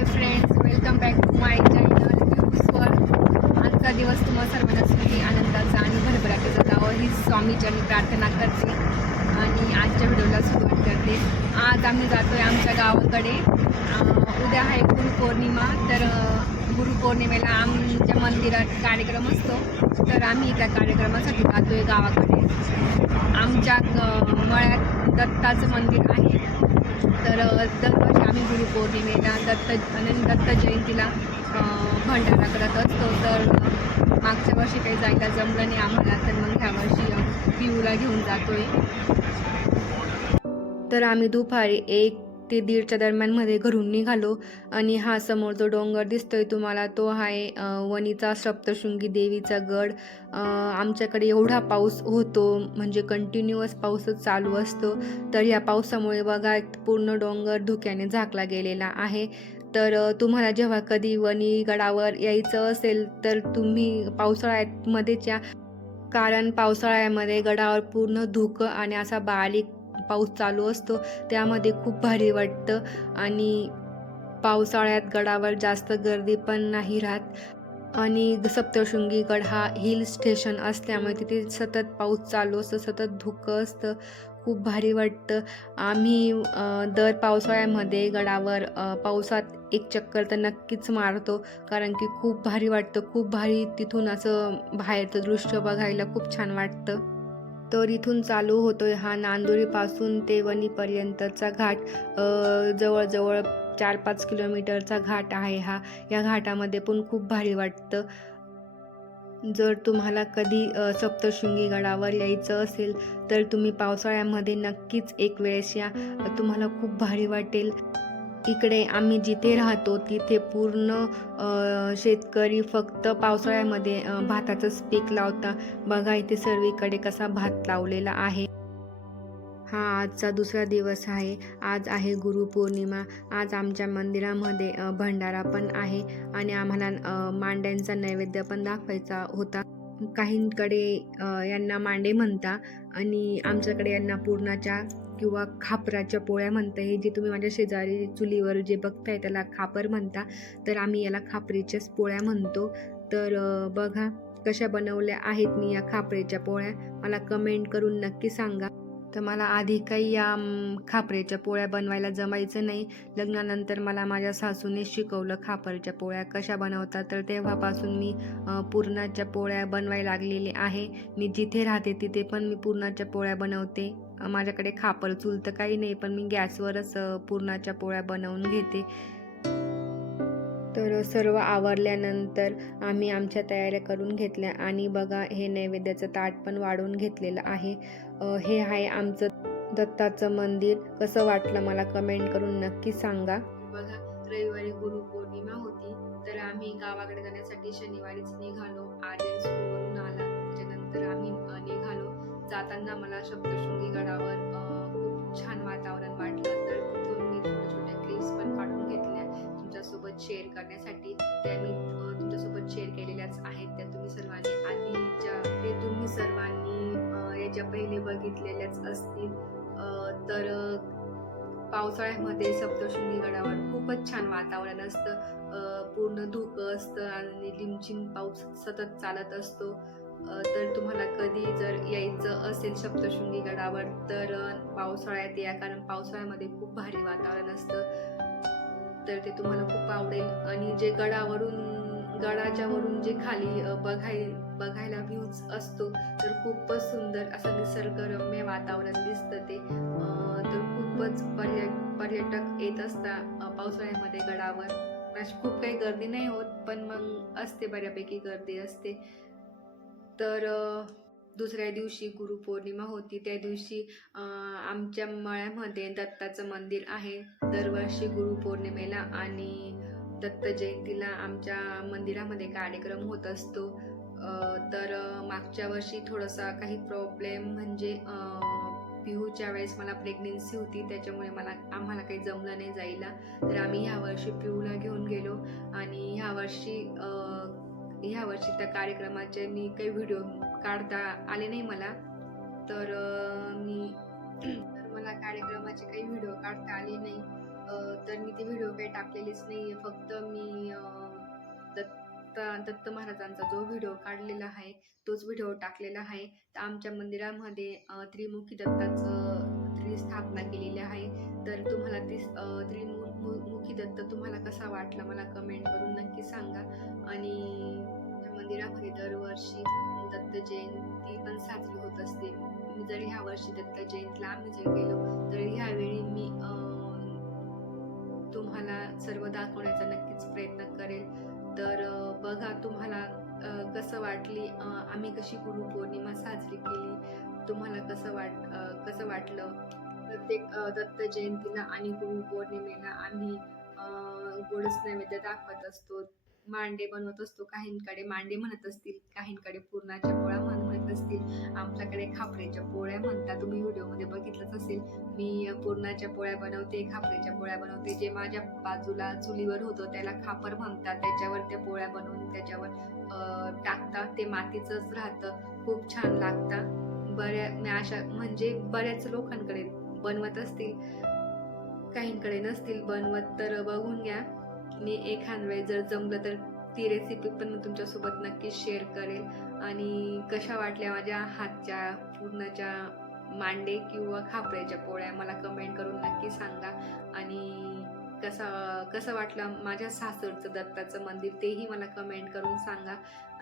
High friends, welcome back to my channel व्ह्यूजवर. आजचा दिवस तुम्हा सर्वांना सुखी आनंदाचा आणि भरभराटीचा जावं ही स्वामीचरणी प्रार्थना करते आणि आजच्या व्हिडिओला सुरुवात करते. आज आम्ही जातो आहे आमच्या गावाकडे. उद्या आहे गुरुपौर्णिमा, तर गुरुपौर्णिमेला आमच्या मंदिरात कार्यक्रम असतो, तर आम्ही त्या कार्यक्रमासाठी जातो आहे गावाकडे. आमच्या मळ्यात दत्ताचं मंदिर आहे, तर दरवर्षी आम्ही गुरुपौर्णिमेला दत्त जयंतीला भंडारा करत असतो. तर मागच्या वर्षी काही जायला जमलं नाही आम्हाला, तर मग ह्या वर्षी पिऊला घेऊन जातोय. तर आम्ही दुपारी 1 ते 1:30च्या दरम्यानमध्ये घरून निघालो आणि हा समोर जो डोंगर दिसतोय तुम्हाला, तो आहे वणीचा सप्तशृंगी देवीचा गड. आमच्याकडे एवढा पाऊस होतो, म्हणजे कंटिन्युअस पाऊसच चालू असतो. तर या पावसामुळे बघा पूर्ण डोंगर धुक्याने झाकला गेलेला आहे. तर तुम्हाला जेव्हा कधी वणी गडावर यायचं असेल तर तुम्ही पावसाळ्यामध्येच या, कारण पावसाळ्यामध्ये गडावर पूर्ण धुकं आणि असा बारीक पाऊस चालू असतो, त्यामध्ये खूप भारी वाटतं. आणि पावसाळ्यात गडावर जास्त गर्दी पण नाही राहत. आणि सप्तशृंगी गड हा हिल स्टेशन असल्यामुळे तिथे सतत पाऊस चालू असतं, सतत धुकं असतं, खूप भारी वाटतं. आम्ही दर पावसाळ्यामध्ये गडावर पावसात एक चक्कर तर नक्कीच मारतो, कारण की खूप भारी वाटतं, खूप भारी. तिथून असं बाहेरचं दृश्य बघायला खूप छान वाटतं. तर इथून चालू होतोय हा नांदुरीपासून ते वणीपर्यंतचा घाट. जवळजवळ 4-5 किलोमीटरचा घाट आहे हा. या घाटामध्ये पण खूप भारी वाटतं. जर तुम्हाला कधी सप्तशृंगी गडावर यायचं असेल तर तुम्ही पावसाळ्यामध्ये नक्कीच एक वेळेस या, तुम्हाला खूप भारी वाटेल. इकडे आम्ही जिथे राहतो तिथे पूर्ण शेतकरी फक्त पावसाळ्यामध्ये भाताचंच पीक लावता. बघा इथे सर्वीकडे कसा भात लावलेला आहे. हा आजचा दुसरा दिवस आहे. आज आहे गुरुपौर्णिमा. आज आमच्या मंदिरामध्ये भंडारा पण आहे आणि आम्हाला मांड्यांचा नैवेद्य पण दाखवायचा होता. काहींकडे यांना मांडे म्हणता आणि आमच्याकडे यांना पुरणाच्या किंवा खापराच्या पोळ्या म्हणता. हे जे तुम्ही माझ्या शेजारी चुलीवर जे बघताय त्याला खापर म्हणता, तर आम्ही याला खापरीच्याच पोळ्या म्हणतो. तर बघा कशा बनवल्या आहेत मी या खापरेच्या पोळ्या, मला कमेंट करून नक्की सांगा. तर मला आधी काही या खापरेच्या पोळ्या बनवायला जमायचं नाही. लग्नानंतर मला माझ्या सासूने शिकवलं खापरच्या पोळ्या कशा बनवतात, तर तेव्हापासून मी पुरणाच्या पोळ्या बनवायला लागलेले आहे. मी जिथे राहते तिथे पण मी पुरणाच्या पोळ्या बनवते. माझ्याकडे खापर चूल तर काही नाही, पण मी गॅसवरच पुरणाच्या पोळ्या बनवून घेते. तर सर्व आवरल्यानंतर आम्ही आमच्या तयाऱ्या करून घेतल्या आणि बघा हे नैवेद्याचं ताट पण वाढून घेतलेलं आहे. हे आहे आमचं दत्ताचं मंदिर. कसं वाटलं मला कमेंट करून नक्की सांगा. बघा रविवारी गुरुपौर्णिमा होती, तर आम्ही गावाकडे जाण्यासाठी शनिवारीच निघालो. आर्यन स्कूलवरून आला, त्याच्यानंतर आम्ही निघालो. जाताना मला सप्तशृंगी गडावर खूप छान वातावरण वाटलं, तर तिथून मी छोट्या क्लिप्स पण काढून घेतल्या तुमच्यासोबत शेअर करण्यासाठी. त्या मी तुमच्यासोबत शेअर केलेल्याच आहेत. त्या तुम्ही सर्वांनी याच्या पहिले बघितलेल्याच असतील. तर पावसाळ्यामध्ये सप्तशृंगी गडावर खूपच छान वातावरण असतं. पूर्ण धुकं असतं आणि रिमझिम पाऊस सतत चालत असतो. तर तुम्हाला कधी जर यायचं असेल सप्तशृंगी गडावर तर पावसाळ्यात या, कारण पावसाळ्यामध्ये खूप भारी वातावरण असतं. तर ते तुम्हाला खूप आवडेल. आणि जे गडाच्या वरून जे खाली बघायला व्ह्यूज असतो, तर खूपच सुंदर असं निसर्गरम्य वातावरण दिसतं ते. तर खूपच पर्यटक येत असतात पावसाळ्यामध्ये गडावर. अशी खूप काही गर्दी नाही होत, पण मग असते, बऱ्यापैकी गर्दी असते. तर दुसऱ्या दिवशी गुरुपौर्णिमा होती. त्या दिवशी आमच्या मळ्यामध्ये दत्ताचं मंदिर आहे. दरवर्षी गुरुपौर्णिमेला आणि दत्त जयंतीला आमच्या मंदिरामध्ये कार्यक्रम होत असतो. तर मागच्या वर्षी थोडासा काही प्रॉब्लेम, म्हणजे पिहूच्या वेळेस मला प्रेग्नेन्सी होती, त्याच्यामुळे आम्हाला काही जमलं नाही जायला. तर आम्ही ह्या वर्षी पिहूला घेऊन गेलो आणि ह्या वर्षी त्या कार्यक्रमाचे मी काही व्हिडिओ काढता आले नाही मला. तर मला कार्यक्रमाचे काही व्हिडिओ काढता आले नाही. तर मी ती व्हिडिओ काही टाकलेलीच नाही आहे. फक्त मी दत्त महाराजांचा जो व्हिडिओ काढलेला आहे तोच व्हिडिओ टाकलेला आहे. तर आमच्या मंदिरामध्ये त्रिमुखी दत्ताचं स्थापना केलेली आहे. तर तुम्हाला ती त्रिमुखी दत्त तुम्हाला कसा वाटला मला कमेंट करून नक्की सांगा. आणि त्या मंदिरामध्ये दरवर्षी दत्त जयंती पण साजरी होत असते. मी जर ह्या वर्षी दत्त जयंतीला आम्ही जर गेलो तर ह्यावेळी मी तुम्हाला सर्व दाखवण्याचा नक्कीच प्रयत्न करेल. तर बघा तुम्हाला कसं वाटली आम्ही कशी गुरुपौर्णिमा साजरी केली, तुम्हाला कसं वाटलं. प्रत्येक दत्त जयंतीला आणि गुरुपौर्णिमेला आम्ही गोडच नैवेद्य दाखवत असतो. मांडे बनवत असतो. काहींकडे मांडे म्हणत असतील, काहींकडे पुरणाच्या पोळ्या म्हणत असतील. आमच्याकडे खापरेच्या पोळ्या म्हणतात. तुम्ही व्हिडिओमध्ये बघितलंच असेल. मी पुरणाच्या पोळ्या बनवते, खापरेच्या पोळ्या बनवते. जे माझ्या बाजूला चुलीवर होतं त्याला खापर म्हणतात. त्याच्यावर त्या पोळ्या बनवून त्याच्यावर टाकतात. ते मातीचंच राहतं. खूप छान लागतं. अशा म्हणजे बऱ्याच लोकांकडे बनवत असतील, काहींकडे नसतील बनवत. तर बघून घ्या. मी एखाद वेळेस जर जमलं तर ती रेसिपी पण मी तुमच्यासोबत नक्की शेअर करेल. आणि कशा वाटल्या माझ्या हातच्या पुरणाच्या मांडे किंवा खापऱ्याच्या पोळ्या मला कमेंट करून नक्की सांगा. आणि कसं वाटलं माझ्या सासरचं दत्ताचं मंदिर तेही मला कमेंट करून सांगा.